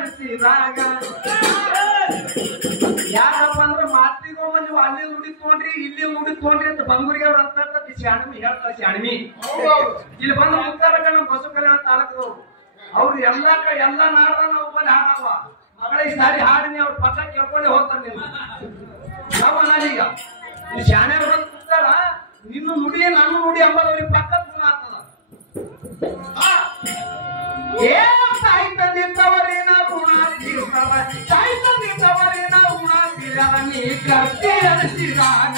ಅನಿಸಿದಾಗ ಯಾಕಪ್ಪ ಅಂದ್ರೆ ಮಾತಿಗೊಮ್ಮ ನೀವು ಅಲ್ಲಿ ನುಡಿಕೊಂಡ್ರಿ ಇಲ್ಲಿ ನುಡಿಕೊಂಡ್ರಿ ಅಂತ ಬಂಗೂರಿಗೆ ಅವ್ರ ಅಂತ ಶಾಣಮಿ ಹೇಳ್ತಾರೆ ಶಾಣಮಿ ಇಲ್ಲಿ ಬಂದು ಉತ್ತರ ಬಸವ ಕಲ್ಯಾಣ ತಾಲೂಕದವ್ರು ಅವ್ರು ಎಲ್ಲ ನಾಡ್ದ ನಾವು ಬಂದು ಹಾಡವ ಮಗಳ ಈ ಸಾರಿ ಹಾಡಿನಿ ಅವ್ರ ಪಕ್ಕ ಕೇಳ್ಕೊಂಡೆ ಹೋಗ್ತಾರೆ ನೀವು ನಾವು ಈಗ ಇಲ್ಲಿ ಶಾಣೆ ಕೂತಾರ ನಿನ್ನ ನುಡಿ ನನ್ನ ನುಡಿ ಅಂಬದವ್ರಿಗೆ ಪಕ್ಕ ಗುಣ ಆಗ್ತದ ಸಾಹಿತ್ಯದಿಂದವರೇನ ಋಣ ತೀರ್ಸವ ಸಾಹಿತ್ಯದಿಂದವರೇನ ಋಣ ತೀರವ ನೀ ಕರ್ತಿ ಅನಿಸಿದಾಗ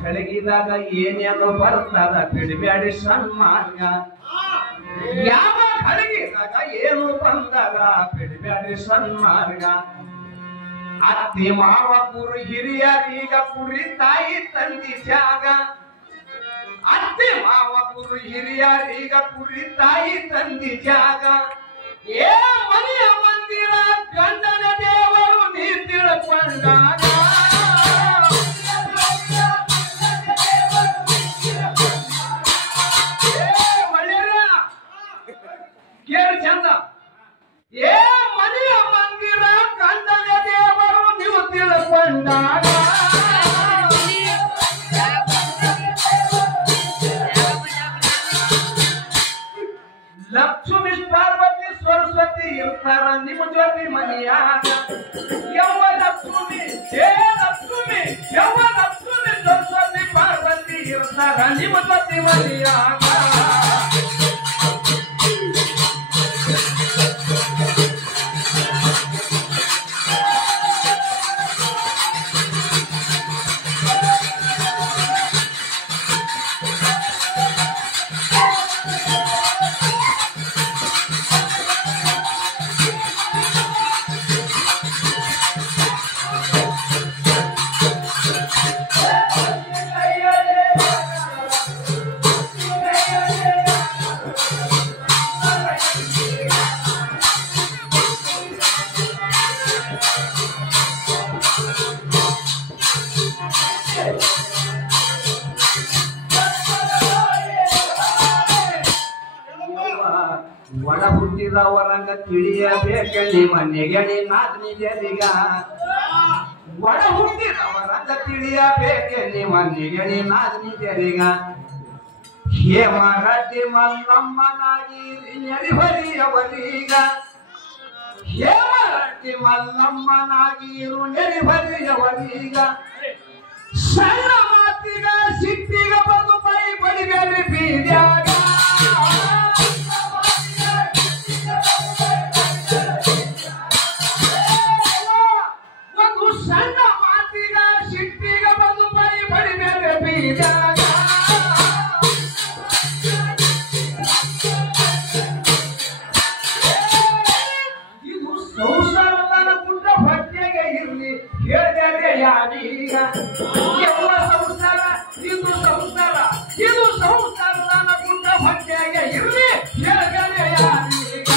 ಕಳಗಿದಾಗ ಏನೇನು ಬರ್ತದ ಬಿಡಬೇಡಿ ಸನ್ಮಾರ್ಗ ಯಾವ ಕಳಗಿದಾಗ ಏನು ಬಂದಾಗ ಬಿಡಬೇಡಿ ಸನ್ಮಾರ್ಗ ಅತ್ತಿ ಮಾವ ಕುರು ಹಿರಿಯರೀಗ ಕುರಿ ತಾಯಿ ತಂದಿ ಜಾಗ ಅತ್ತಿ ಮಾವ ಕುರು ಹಿರಿಯರೀಗ ಕುರಿ ತಾಯಿ ತಂದಿ ಜಾಗ ಏ ಮನೆಯ ಮಂದಿರ ಗಂಡನ ದೇವರು ನೀ ತಿಳ್ಕೊಂಡಾಗ ಚಂದ ಏ ಮನೆಯ ಮಂದಿರ ಗಂಡನ ದೇವರು ನೀವು ತಿಳ್ಕೊಂಡಾಗ ಲಕ್ಷ್ಮೀ ಪಾರ್ವತಿ ಸರಸ್ವತಿ ಇರ್ತಾರ ನಿಮ್ಮ ಜೊತೆ ಮನೆಯಾಗ ಯವ್ವ ಲಕ್ಷ್ಮಿ ಸರಸ್ವತಿ ಪಾರ್ವತಿ ಇರ್ತಾರ ನಿಮ್ಮ ಜೊತೆ ಮನೆಯಾಗ ಒಳ ಹುಟ್ಟಿದವರಂಗ ತಿಳಿಯಬೇಕ ನಿಮ್ಮ ನೆಗಡಿ ನಾದ್ನಿ ಜರಿಗ ಒಳ ಹುಟ್ಟಿದವರಂಗ ತಿಳಿಯಬೇಕ ನಿಮ್ಮ ನೆಗಡಿ ನಾದ್ನಿ ಜರಿಗ ಹೇಮರತಿ ಮಲ್ಲಮ್ಮನಾಗಿ ನೆರಿಹರಿಯವರೀಗ ಹೇಮರತಿ ಮಲ್ಲಮ್ಮನಾಗಿರು ನೆರಿಹರಿಯವರೀಗ ಸಣ್ಣ ಮಾತಿಗ ಸಿಟ್ಟಿಗ ಬಂದು ಬೈ ಬಡಿಬೇಡಿ ಬೀದ್ಯಾಗ ಸಣ್ಣ ಮಾತಿಗ ಸಿಟ್ಟಿಗ ಬಂದು ಬೈ ಬಡಿಬೇಡಿ ಬೀದ್ಯಾಗ ಇದು ಸಂಸಾರದ ಗುಡ್ಡ ಹೊಟ್ಟೆಗೆ ಇರ್ಲಿ ಹೇಳಿದರೆ ಯಾರೀಗ ಎಲ್ಲ ಸಂಸಾರ ಇದು ಸಂಸಾರದ ಗುಡ್ಡ ಹೊಟ್ಟೆಗೆ ಇರ್ಲಿ ಹೇಳಿದರೆ ಯಾರೀಗ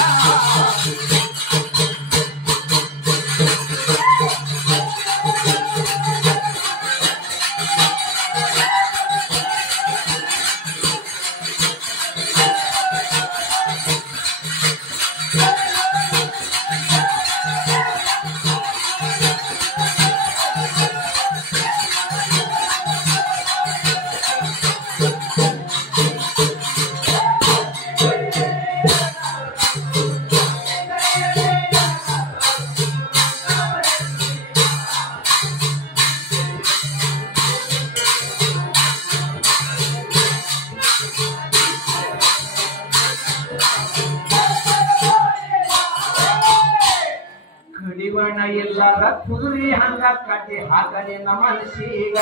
ಕಡಿವಣ ಇಲ್ಲದ ಕುದುರೆ ಹಂಗ ಕಟ್ಟಿ ಹಾಕನೆ ನಮ್ಮ ಮನಸ್ಸೀಗ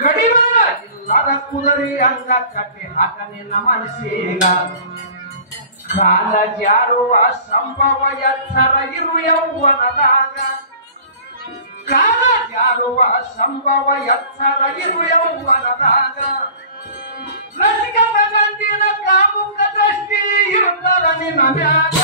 ಗಡಿವಾರ ಇಲ್ಲದ ಕುದುರೆ ಅಂಗ ಕಟ್ಟಿ ಹಾಕನೆ ಮನಸ್ಸೀಗ ಕಾಲ ಜಾರುವ ಸಂಭವ ಎತ್ತರ ಇರು ಯೌವನದಾಗ ಕಾಲ ಜಾರುವ ಸಂಭವ ಎತ್ತರ ಇರು ಯೌವನದಾಗ ರಸಿಕನ ಗಂಟಿನ ಕಾಮುಕ ದೃಷ್ಟಿ ಇರುತ್ತದ ನಿನ್ನ ಮ್ಯಾಗ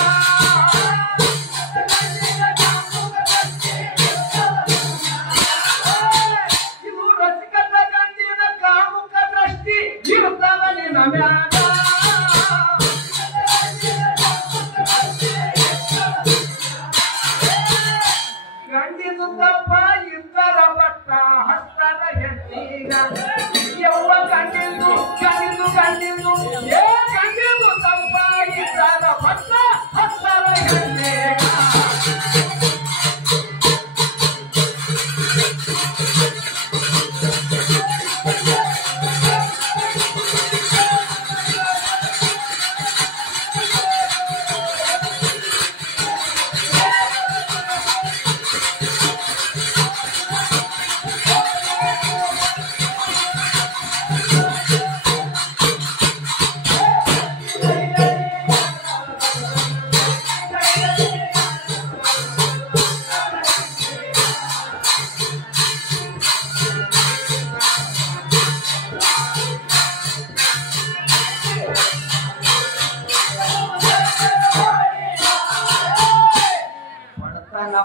ಇದು ರಸಿಕನ ಗಂಟಿನ ಕಾಮುಕ ದೃಷ್ಟಿ ಇರುತ್ತದ ನಿನ್ನ ಮ್ಯಾಗ ಗಂಡಿದು ತಪ್ಪ ಇದ್ದರ ಪಟ್ಟ ಹಸ್ತರ ಹೆಣ್ಣಿಗ ಯವ್ವ ಗಂಡಿದು ಗಂಡಿದು ಗಂಡಿದು ಏ ಗಂಡಿದು ತಪ್ಪ ಇದ್ದರ ಪಟ್ಟ ಹಸ್ತರ ಹೆಣ್ಣಿಗ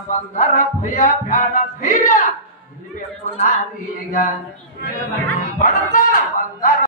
ಬಂದರ ಭಯ ಬ್ಯಾಡ ಧೈರ್ಯ ಇರಬೇಕು ನಾರೀಗ ಬಡತನ ಬಂದರ